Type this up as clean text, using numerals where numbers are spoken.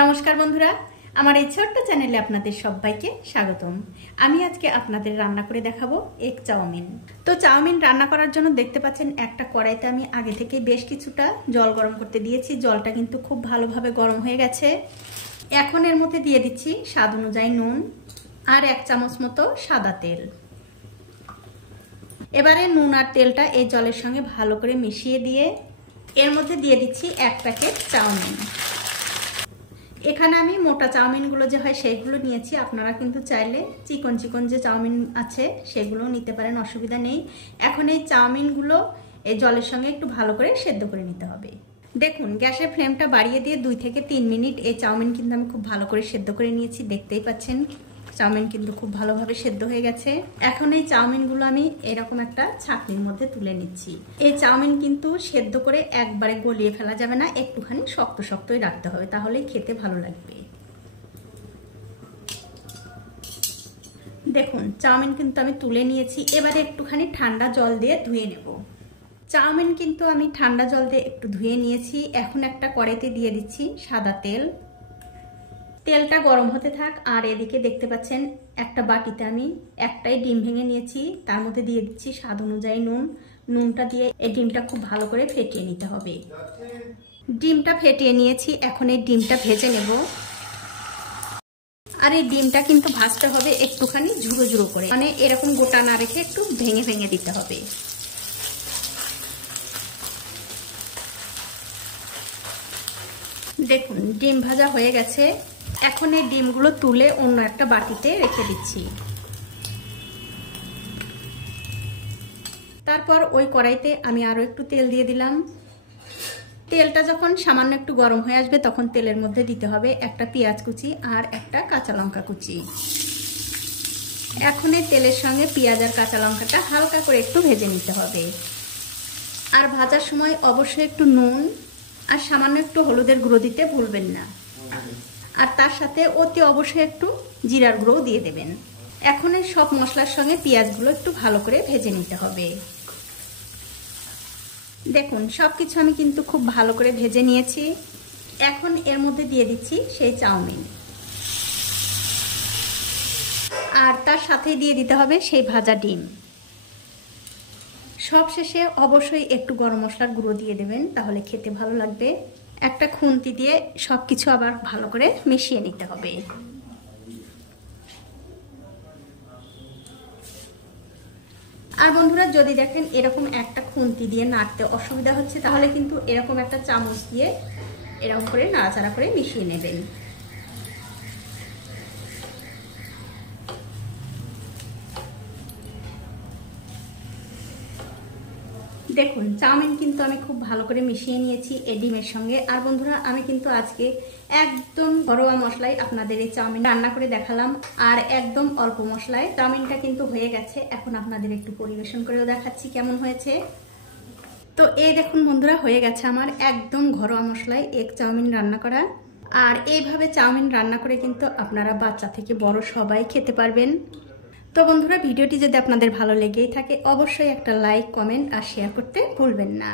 নমস্কার বন্ধুরা, আমার এই ছোট্ট চ্যানেলে আপনাদের সবাইকে স্বাগতম। আমি আজকে আপনাদের রান্না করে দেখাবো এগ চাউমিন। তো চাউমিন রান্না করার জন্য দেখতে পাচ্ছেন একটা কড়াইতে আমি আগে থেকে বেশ কিছুটা জল গরম করতে দিয়েছি। জলটা কিন্তু খুব ভালোভাবে গরম হয়ে গেছে। এখন এর মধ্যে দিয়ে দিচ্ছি স্বাদ অনুযায়ী নুন আর 1 চামচ মতো সাদা তেল। এবারে নুন আর তেলটা এই জলের সঙ্গে ভালো করে মিশিয়ে দিয়ে এর মধ্যে দিয়ে দিচ্ছি 1 প্যাকেট চাউমিন। এখানে আমি মোটা চাউমিনগুলো যে হয় সেইগুলো নিয়েছি। আপনারা কিন্তু চাইলে চিকন চিকন যে চাউমিন আছে সেগুলো নিতে পারেন, অসুবিধা নেই। এখন এই চাউমিনগুলো এই জলের সঙ্গে একটু ভালো করে সেদ্ধ করে নিতে হবে। দেখুন, গ্যাসের ফ্লেমটা বাড়িয়ে দিয়ে 2 থেকে 3 মিনিট এই চাউমিন কিন্তু আমি খুব ভালো করে সেদ্ধ করে নিয়েছি। দেখতেই পাচ্ছেন চাউমিন কিন্তু খুব ভালোভাবে সেদ্ধ হয়ে গেছে। এখন এই চাউমিনগুলো আমি এরকম একটা ছাঁকনির মধ্যে তুলে নিচ্ছি। এই চাউমিন কিন্তু সেদ্ধ করে একবারে গলিয়ে ফেলা যাবে না, একটুখানি শক্ত শক্তই রাখতে হবে, তাহলেই খেতে ভালো লাগবে। দেখুন, চাউমিন কিন্তু আমি তুলে নিয়েছি। এবারে একটুখানি ঠান্ডা জল দিয়ে ধুয়ে নেব। চাউমিন কিন্তু আমি ঠান্ডা জল দিয়ে একটু ধুয়ে নিয়েছি। এখন একটা কড়াইতে দিয়ে দিচ্ছি সাদা তেল। তেলটা গরম হতে থাক। আর এদিকে দেখতে পাচ্ছেন একটা বাটিতে আমি একটাই ডিম ভেঙে নিয়েছি। তার মধ্যে দিয়ে দিচ্ছি স্বাদ অনুযায়ী নুন। নুনটা দিয়ে এই ডিমটা খুব ভালো করে ফেটিয়ে নিতে হবে। ডিমটা ফেটিয়ে নিয়েছি। এখন এই ডিমটা ভেজে নেব। আর এই ডিমটা কিন্তু ভাজতে হবে একটুখানি ঝুড়ো ঝুড়ো করে, মানে এরকম গোটা না রেখে একটু ভেঙে ভেঙে দিতে হবে। দেখুন, ডিম ভাজা হয়ে গেছে। এখন এই ডিমগুলো তুলে অন্য একটা বাটিতে রেখে দিচ্ছি। তারপর ওই কড়াইতে আমি আরো একটু তেল দিয়ে দিলাম। তেলটা যখন সামান্য একটু গরম হয়ে আসবে তখন তেলের মধ্যে দিতে হবে একটা পেঁয়াজ কুচি আর একটা কাঁচা লঙ্কা কুচি। এখন এই তেলের সঙ্গে পেঁয়াজ আর কাঁচা লঙ্কাটা হালকা করে একটু ভেজে নিতে হবে। আর ভাজার সময় অবশ্যই একটু নুন আর সামান্য একটু হলুদের গুঁড়ো দিতে ভুলবেন না। আর তার সাথে অতি অবশ্যই একটু জিরার গুঁড়ো দিয়ে দেবেন। এখন এই সব মশলার সঙ্গে পেঁয়াজগুলো একটু ভালো করে ভেজে নিতে হবে। দেখুন, সবকিছু আমি কিন্তু খুব ভালো করে ভেজে নিয়েছি। এখন এর মধ্যে দিয়ে দিচ্ছি সেই চাউমিন। আর তার সাথেই দিয়ে দিতে হবে সেই ভাজা ডিম। সব শেষে অবশ্যই একটু গরম মশলার গুঁড়ো দিয়ে দেবেন, তাহলে খেতে ভালো লাগবে। একটা খুন্তি দিয়ে সবকিছু আবার ভালো করে মিশিয়ে নিতে হবে। আর বন্ধুরা, যদি দেখেন এরকম একটা খুন্তি দিয়ে নাড়তে অসুবিধা হচ্ছে তাহলে কিন্তু এরকম একটা চামচ দিয়ে এরকম করে নাড়াচাড়া করে মিশিয়ে নেবেন। দেখুন, চাউমিন কিন্তু আমি খুব ভালো করে মিশিয়ে নিয়েছি এই ডিমের সঙ্গে। আর বন্ধুরা, আমি কিন্তু আজকে একদম ঘরোয়া মশলায় আপনাদের এই চাউমিন রান্না করে দেখালাম। আর একদম অল্প মশলায় চাউমিনটা কিন্তু হয়ে গেছে। এখন আপনাদের একটু পরিবেশন করেও দেখাচ্ছি কেমন হয়েছে। তো এই দেখুন বন্ধুরা, হয়ে গেছে আমার একদম ঘরোয়া মশলায় এগ চাউমিন রান্না করা। আর এইভাবে চাউমিন রান্না করে কিন্তু আপনারা বাচ্চা থেকে বড় সবাই খেতে পারবেন। তো বন্ধুরা, ভিডিওটি যদি আপনাদের ভালো লেগেই থাকে অবশ্যই একটা লাইক, কমেন্ট আর শেয়ার করতে ভুলবেন না।